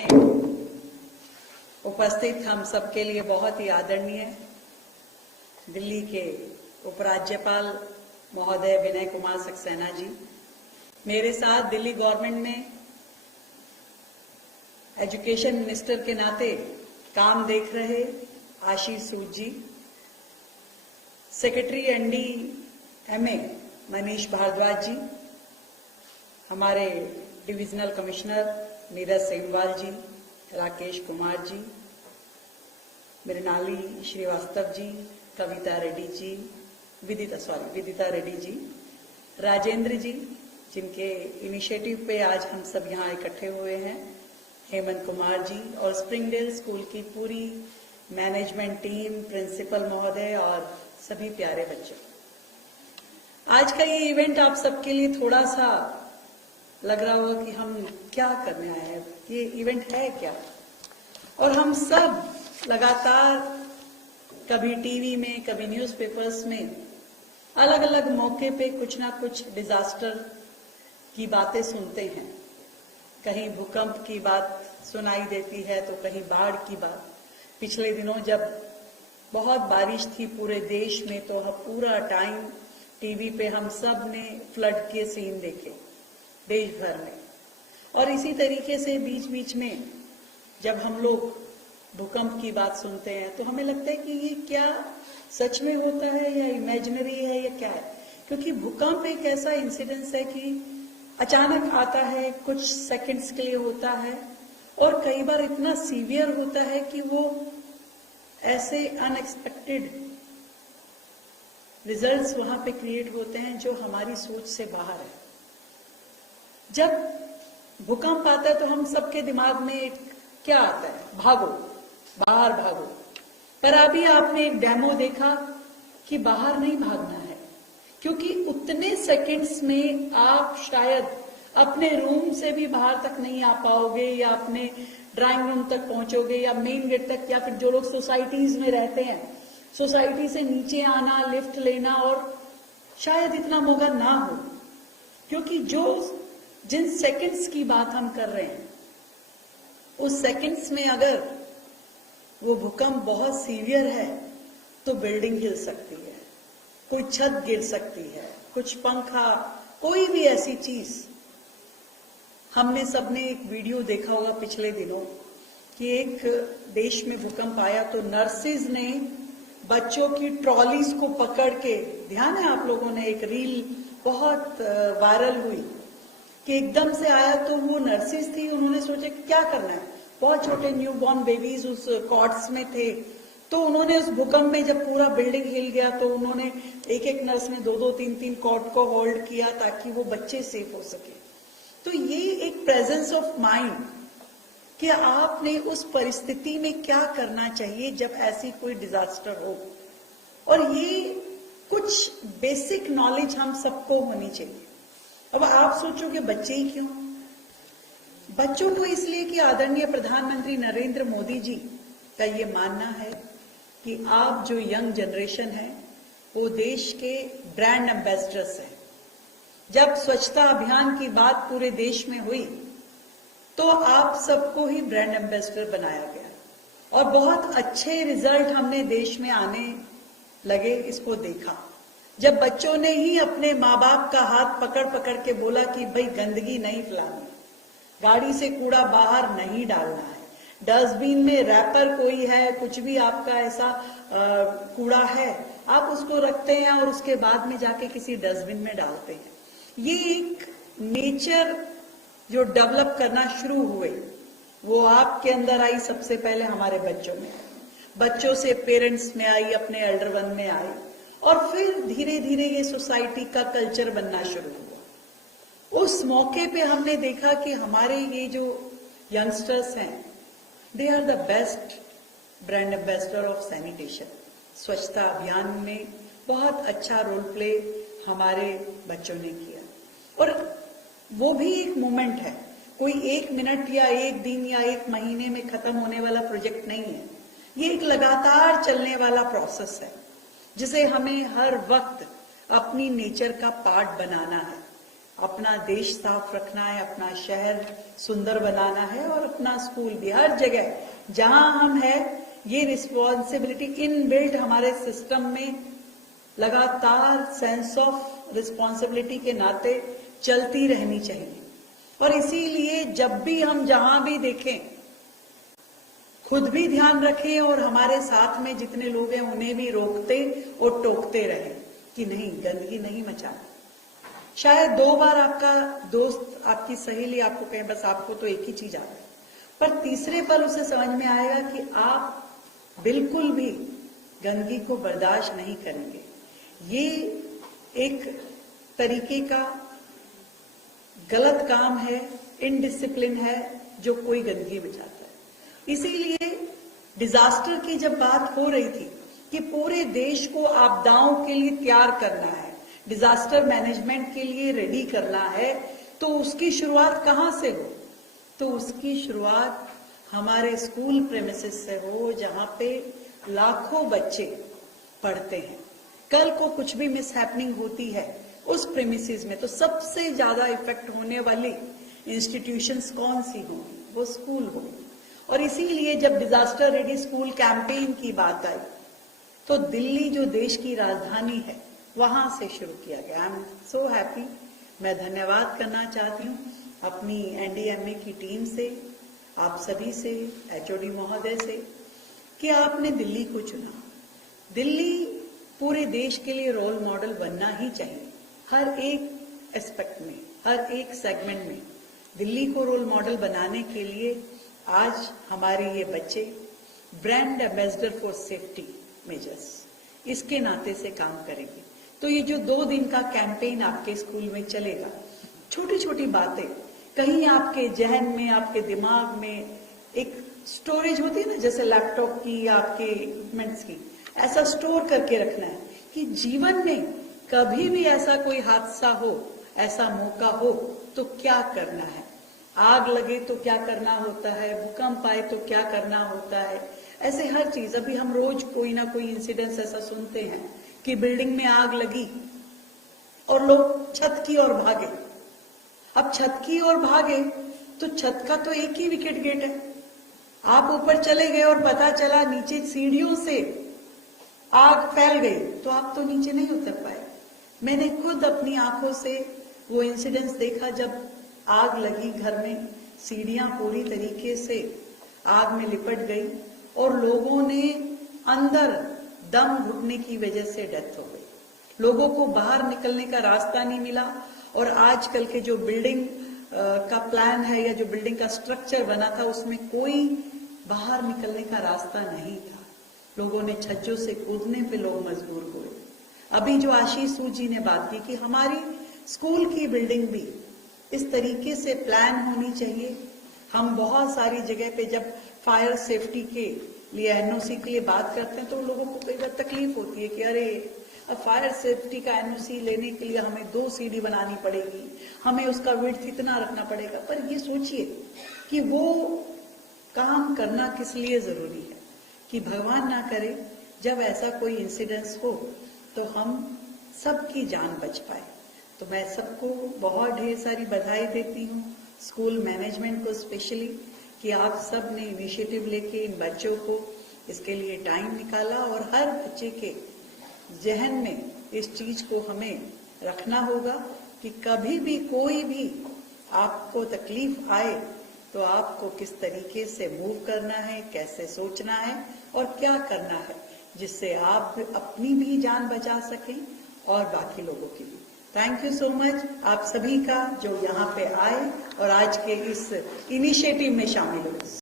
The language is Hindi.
में उपस्थित हम सबके लिए बहुत ही आदरणीय दिल्ली के उपराज्यपाल महोदय विनय कुमार सक्सेना जी, मेरे साथ दिल्ली गवर्नमेंट में एजुकेशन मिनिस्टर के नाते काम देख रहे आशीष सूद जी, सेक्रेटरी ND-MA मनीष भारद्वाज जी, हमारे डिविजनल कमिश्नर नीरज सेमवाल जी, राकेश कुमार जी, मृणाली श्रीवास्तव जी, कविता रेड्डी जी, विदिता रेड्डी जी, राजेंद्र जी, जिनके इनिशिएटिव पे आज हम सब यहाँ इकट्ठे हुए हैं, हेमंत कुमार जी और स्प्रिंगडेल स्कूल की पूरी मैनेजमेंट टीम, प्रिंसिपल महोदय और सभी प्यारे बच्चे। आज का ये इवेंट आप सबके लिए थोड़ा सा लग रहा होगा कि हम क्या करने आए हैं, ये इवेंट है क्या। और हम सब लगातार कभी टीवी में, कभी न्यूज़पेपर्स में अलग अलग मौके पे कुछ ना कुछ डिजास्टर की बातें सुनते हैं। कहीं भूकंप की बात सुनाई देती है तो कहीं बाढ़ की बात। पिछले दिनों जब बहुत बारिश थी पूरे देश में तो पूरा टाइम टीवी पे हम सब ने फ्लड के सीन देखे देश भर में। और इसी तरीके से बीच बीच में जब हम लोग भूकंप की बात सुनते हैं तो हमें लगता है कि ये क्या सच में होता है या इमेजिनरी है या क्या है, क्योंकि भूकंप एक ऐसा इंसिडेंस है कि अचानक आता है, कुछ सेकंड्स के लिए होता है और कई बार इतना सीवियर होता है कि वो ऐसे अनएक्सपेक्टेड रिजल्ट्स वहां पे क्रिएट होते हैं जो हमारी सोच से बाहर है। जब भूकंप आता है तो हम सबके दिमाग में क्या आता है, भागो, बाहर भागो। पर अभी आपने एक डेमो देखा कि बाहर नहीं भागना है, क्योंकि उतने सेकंड्स में आप शायद अपने रूम से भी बाहर तक नहीं आ पाओगे या अपने ड्राइंग रूम तक पहुंचोगे या मेन गेट तक, या फिर जो लोग सोसाइटीज में रहते हैं सोसाइटी से नीचे आना, लिफ्ट लेना, और शायद इतना मौका ना हो। क्योंकि जिन सेकंड्स की बात हम कर रहे हैं उस सेकंड्स में अगर वो भूकंप बहुत सीवियर है तो बिल्डिंग हिल सकती है, कोई छत गिर सकती है, कुछ पंखा, कोई भी ऐसी चीज। हमने सबने एक वीडियो देखा होगा पिछले दिनों कि एक देश में भूकंप आया तो नर्सेज ने बच्चों की ट्रॉलीज को पकड़ के, ध्यान है आप लोगों ने, एक रील बहुत वायरल हुई कि एकदम से आया तो वो नर्सेज थी, उन्होंने सोचा कि क्या करना है, बहुत छोटे न्यूबॉर्न बेबीज उस कॉट्स में थे। तो उन्होंने उस भूकंप में जब पूरा बिल्डिंग हिल गया तो उन्होंने एक एक नर्स ने 2-2, 3-3 कॉट को होल्ड किया ताकि वो बच्चे सेफ हो सके। तो ये एक प्रेजेंस ऑफ माइंड कि आपने उस परिस्थिति में क्या करना चाहिए जब ऐसी कोई डिजास्टर हो, और ये कुछ बेसिक नॉलेज हम सबको होनी चाहिए। अब आप सोचोगे बच्चे ही क्यों? बच्चों को इसलिए कि आदरणीय प्रधानमंत्री नरेंद्र मोदी जी का ये मानना है कि आप जो यंग जनरेशन है वो देश के ब्रांड एम्बेसडर्स हैं। जब स्वच्छता अभियान की बात पूरे देश में हुई तो आप सबको ही ब्रांड एम्बेसडर बनाया गया और बहुत अच्छे रिजल्ट हमने देश में आने लगे, इसको देखा। जब बच्चों ने ही अपने माँ बाप का हाथ पकड़ पकड़ के बोला कि भाई गंदगी नहीं फैलानी, गाड़ी से कूड़ा बाहर नहीं डालना है, डस्टबिन में रैपर कोई है, कुछ भी आपका ऐसा कूड़ा है आप उसको रखते हैं और उसके बाद में जाके किसी डस्टबिन में डालते हैं। ये एक नेचर जो डेवलप करना शुरू हुए वो आपके अंदर आई, सबसे पहले हमारे बच्चों में, बच्चों से पेरेंट्स में आई, अपने एल्डर वन में आई, और फिर धीरे धीरे ये सोसाइटी का कल्चर बनना शुरू हुआ। उस मौके पे हमने देखा कि हमारे ये जो यंगस्टर्स हैं they are the best brand ambassador of sanitation. स्वच्छता अभियान में बहुत अच्छा रोल प्ले हमारे बच्चों ने किया, और वो भी एक मोमेंट है, कोई 1 मिनट या 1 दिन या 1 महीने में खत्म होने वाला प्रोजेक्ट नहीं है। ये एक लगातार चलने वाला प्रोसेस है जिसे हमें हर वक्त अपनी नेचर का पार्ट बनाना है। अपना देश साफ रखना है, अपना शहर सुंदर बनाना है और अपना स्कूल भी, हर जगह जहां हम है, ये रिस्पॉन्सिबिलिटी इनबिल्ट हमारे सिस्टम में लगातार सेंस ऑफ रिस्पॉन्सिबिलिटी के नाते चलती रहनी चाहिए। और इसीलिए जब भी हम जहां भी देखें, खुद भी ध्यान रखें और हमारे साथ में जितने लोग हैं उन्हें भी रोकते और टोकते रहें कि नहीं, गंदगी नहीं मचाना। शायद 2 बार आपका दोस्त, आपकी सहेली आपको कहे बस आपको तो एक ही चीज आता है, पर तीसरे पर उसे समझ में आएगा कि आप बिल्कुल भी गंदगी को बर्दाश्त नहीं करेंगे। ये एक तरीके का गलत काम है, इनडिसिप्लिन है जो कोई गंदगी बचाता है। इसीलिए डिजास्टर की जब बात हो रही थी कि पूरे देश को आपदाओं के लिए तैयार करना है, डिजास्टर मैनेजमेंट के लिए रेडी करना है, तो उसकी शुरुआत कहां से हो? तो उसकी शुरुआत हमारे स्कूल प्रेमिसेस से हो, जहां पे लाखों बच्चे पढ़ते हैं। कल को कुछ भी मिसहैपनिंग होती है उस प्रेमिसेस में, तो सबसे ज्यादा इफेक्ट होने वाली इंस्टीट्यूशंस कौन सी होंगी? वो स्कूल होंगी। और इसीलिए जब डिजास्टर रेडी स्कूल कैंपेन की बात आई तो दिल्ली जो देश की राजधानी है वहां से शुरू किया गया। I am so happy. मैं धन्यवाद करना चाहती हूँ अपनी एनडीएमए की टीम से, आप सभी से, एचओडी महोदय से, कि आपने दिल्ली को चुना। दिल्ली पूरे देश के लिए रोल मॉडल बनना ही चाहिए, हर एक एस्पेक्ट में, हर एक सेगमेंट में। दिल्ली को रोल मॉडल बनाने के लिए आज हमारे ये बच्चे brand ambassador for safety measures, इसके नाते से काम करेंगे। तो ये जो 2 दिन का कैंपेन आपके स्कूल में चलेगा, छोटी छोटी बातें कहीं आपके जहन में, आपके दिमाग में एक स्टोरेज होती है ना, जैसे लैपटॉप की या आपके इक्विपमेंट्स की, ऐसा स्टोर करके रखना है कि जीवन में कभी भी ऐसा कोई हादसा हो, ऐसा मौका हो तो क्या करना है। आग लगे तो क्या करना होता है, भूकंप आए तो क्या करना होता है, ऐसे हर चीज। अभी हम रोज कोई ना कोई इंसिडेंस ऐसा सुनते हैं कि बिल्डिंग में आग लगी और लोग छत की ओर भागे। अब छत की ओर भागे तो छत का तो एक ही विकेट गेट है। आप ऊपर चले गए और पता चला नीचे सीढ़ियों से आग फैल गई तो आप तो नीचे नहीं उतर पाए। मैंने खुद अपनी आंखों से वो इंसिडेंस देखा, जब आग लगी घर में, सीढ़ियां पूरी तरीके से आग में लिपट गई और लोगों ने अंदर दम घुटने की वजह से डेथ हो गई। लोगों को बाहर निकलने का रास्ता नहीं मिला। और आजकल के जो बिल्डिंग का प्लान है या जो बिल्डिंग का स्ट्रक्चर बना था, उसमें कोई बाहर निकलने का रास्ता नहीं था। लोगों ने छज्जों से कूदने पे लोग मजबूर हुए। अभी जो आशीष सूद जी ने बात की कि हमारी स्कूल की बिल्डिंग भी इस तरीके से प्लान होनी चाहिए। हम बहुत सारी जगह पे जब फायर सेफ्टी के लिए, एनओसी के लिए बात करते हैं तो लोगों को कई बार तकलीफ होती है कि अरे अब फायर सेफ्टी का एनओसी लेने के लिए हमें 2 सीढ़ी बनानी पड़ेगी, हमें उसका विड्थ इतना रखना पड़ेगा। पर ये सोचिए कि वो काम करना किस लिए जरूरी है, कि भगवान ना करे जब ऐसा कोई इंसिडेंस हो तो हम सबकी जान बच पाए। तो मैं सबको बहुत ढेर सारी बधाई देती हूँ, स्कूल मैनेजमेंट को स्पेशली, कि आप सब ने इनिशिएटिव लेके इन बच्चों को इसके लिए टाइम निकाला। और हर बच्चे के जहन में इस चीज को हमें रखना होगा कि कभी भी कोई भी आपको तकलीफ आए तो आपको किस तरीके से मूव करना है, कैसे सोचना है और क्या करना है, जिससे आप अपनी भी जान बचा सकें और बाकी लोगों की भी। थैंक यू सो मच आप सभी का जो यहाँ पे आए और आज के इस इनिशिएटिव में शामिल हुए।